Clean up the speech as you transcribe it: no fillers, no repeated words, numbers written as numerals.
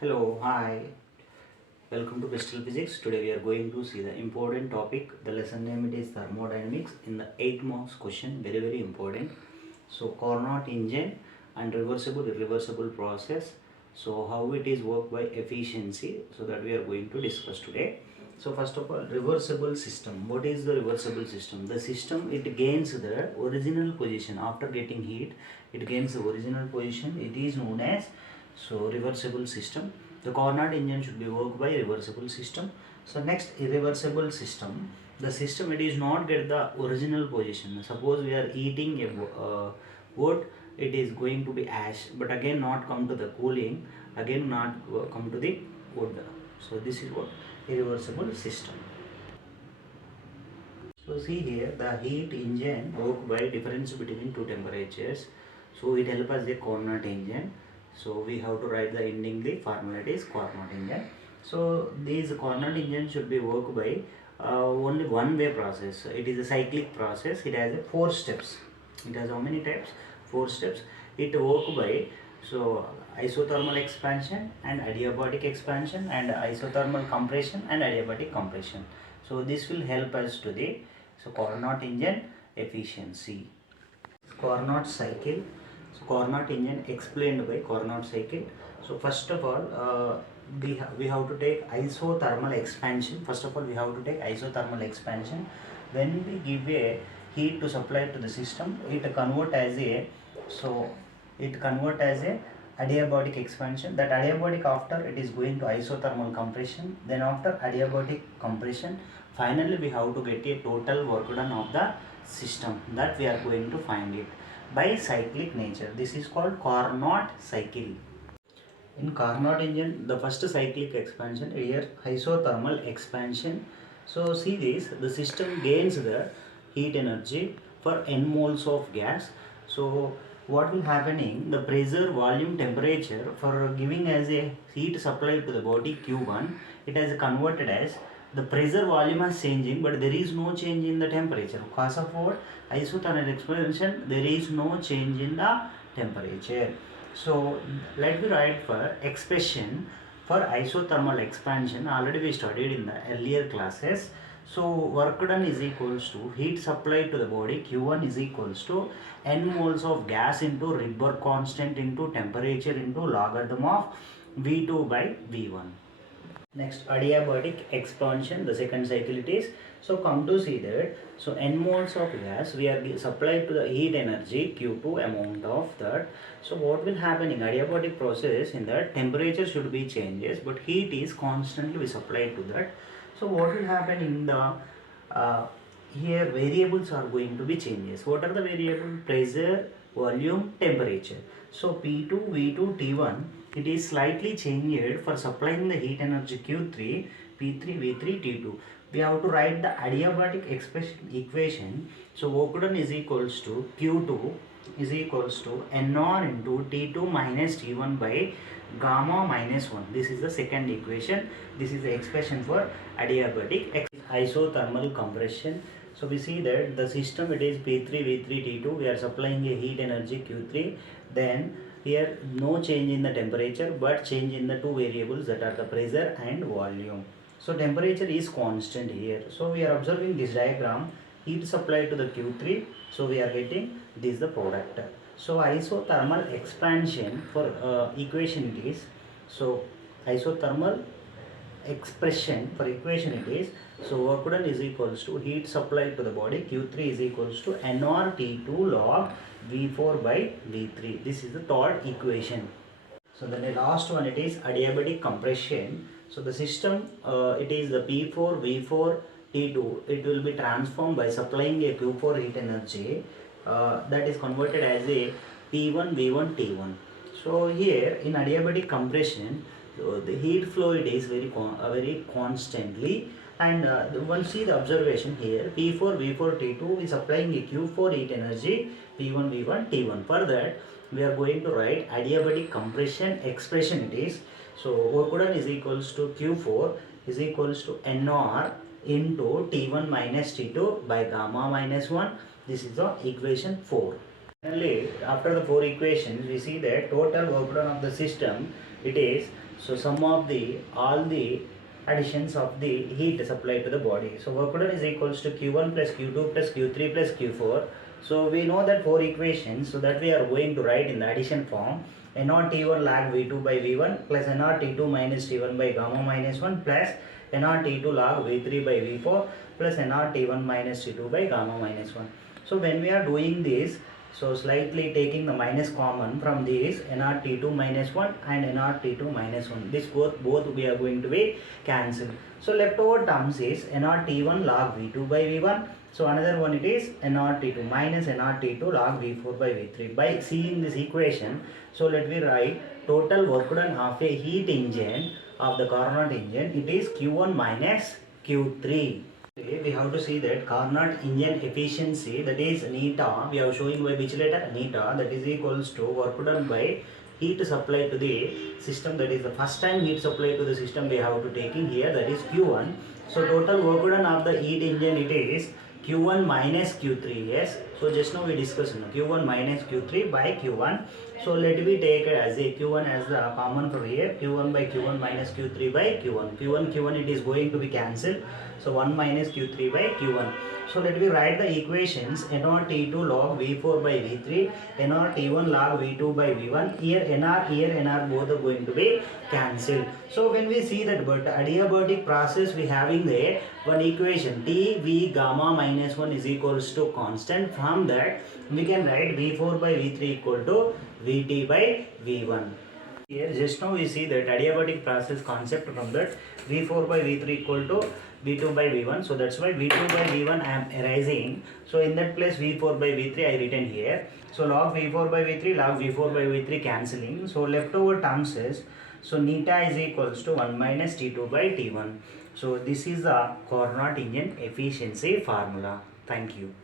Hello, hi, welcome to Crystal Physics. Today we are going to see the important topic. The lesson name it is thermodynamics in the 8 marks question, very important. So Carnot engine and reversible irreversible process. So how it is work by efficiency, so that we are going to discuss today. So first of all, reversible system. What is the reversible system? The system, it gains the original position after getting heat. It gains the original position. It is known as reversible system. The Carnot engine should be worked by reversible system. So next, irreversible system. The system, it is not get the original position. Suppose we are eating a wood, it is going to be ash, but again not come to the cooling, again not come to the wood. So this is what irreversible system. So see here, the heat engine work by difference between two temperatures. So it helps us the Carnot engine. So we have to write the ending, the formula, it is Carnot engine. So these Carnot engine should be worked by only one way process. It is a cyclic process. It has 4 steps. It has how many steps? 4 steps. It work by isothermal expansion and adiabatic expansion and isothermal compression and adiabatic compression. So this will help us to the Carnot engine efficiency. Carnot cycle. So Carnot engine explained by Carnot cycle. So first of all, we have to take isothermal expansion. First of all, we have to take isothermal expansion. When we give a heat to supply to the system, it convert as a adiabatic expansion. That adiabatic, after it is going to isothermal compression. Then after adiabatic compression, finally we have to get a total work done of the system, that we are going to find it by cyclic nature. This is called Carnot cycle. In Carnot engine, the first cyclic expansion, here isothermal expansion. So see this, the system gains the heat energy for n moles of gas. So what will happening, the pressure, volume, temperature for giving as a heat supply to the body Q1, it has converted as the pressure, volume is changing, but there is no change in the temperature. Because of what? Isothermal expansion, there is no change in the temperature. So let me write for expression for isothermal expansion. Already we studied in the earlier classes. So work done is equals to heat supplied to the body Q1 is equals to n moles of gas into Rydberg constant into temperature into logarithm of V2 by V1. Next, adiabatic expansion, the second cycle it is. So come to see that, so n moles of gas we are supplied to the heat energy Q2 amount of that. So what will happen in adiabatic process, in that temperature should be changes, but heat is constantly supplied to that. So what will happen in the here variables are going to be changes. What are the variables? Pressure, volume, temperature. So P2, V2, T1, it is slightly changed for supplying the heat energy Q3, P3, V3, T2. We have to write the adiabatic equation. So work done is equals to Q2 is equals to NR into T2 minus T1 by gamma minus 1. This is the second equation. This is the expression for adiabatic isothermal compression. So we see that the system, it is P3, V3, T2. We are supplying a heat energy Q3. Then here no change in the temperature, but change in the two variables, that are the pressure and volume. So temperature is constant here. So we are observing this diagram, heat supplied to the Q3. So we are getting this the product. So isothermal expansion for equation it is. So isothermal expression for equation it is. So work done is equals to heat supplied to the body Q3 is equals to nRT2 log V4 by V3. This is the third equation. So the last one, it is adiabatic compression. So the system, it is the P4, V4, T2. It will be transformed by supplying a Q4 heat energy that is converted as a P1, V1, T1. So here in adiabatic compression, the heat flow it is very constantly, and once see the observation here, P4, V4, T2 is supplying a Q4 heat energy P1, V1, T1. For that, we are going to write adiabatic compression expression it is. So work done is equals to Q4 is equals to NR into T1 minus T2 by gamma minus 1. This is the equation 4. Finally, after the 4 equations, we see that total work done of the system it is. So sum of the all the additions of the heat supplied to the body. So work done is equals to Q1 plus Q2 plus Q3 plus Q4. So we know that four equations, so that we are going to write in the addition form. N0 T1 log V2 by V1 plus N0 T2 minus T1 by gamma minus 1 plus N0 T2 log V3 by V4 plus N0 T1 minus T2 by gamma minus 1. So when we are doing this, so slightly taking the minus common from this NRT2 minus 1 and NRT2 minus 1. This both we are going to be cancelled. So leftover terms is NRT1 log V2 by V1. So another one it is NRT2 minus NRT2 log V4 by V3. By seeing this equation, so let me write total work done of a heat engine of the Carnot engine. It is Q1 minus Q3. We have to see that Carnot engine efficiency, that is neta, we are showing by which letter? Neta, that is equals to work done by heat supply to the system, that is the first time heat supply to the system we have to take in here, that is Q1. So total work done of the heat engine it is Q1 minus Q3, yes. So just now we discussed Q1 minus Q3 by Q1. So let me take it as a Q1 as the common for here, Q1 by Q1 minus Q3 by Q1. Q1 it is going to be cancelled. So 1 minus Q3 by Q1. So let me write the equations NR T2 log V4 by V3, NR T1 log V2 by V1. Here NR both are going to be cancelled. So when we see that but adiabatic process we having the one equation T V gamma minus 1 is equals to constant. From that we can write V4 by V3 equal to Vt by V1. Here just now we see that adiabatic process concept from that V4 by V3 equal to V2 by V1. So that's why V2 by V1 I am erasing. So in that place V4 by V3 I written here. So log V4 by V3, log V4 by V3 cancelling. So leftover terms is, so neta is equals to 1 minus T2 by T1. So this is the Carnot engine efficiency formula. Thank you.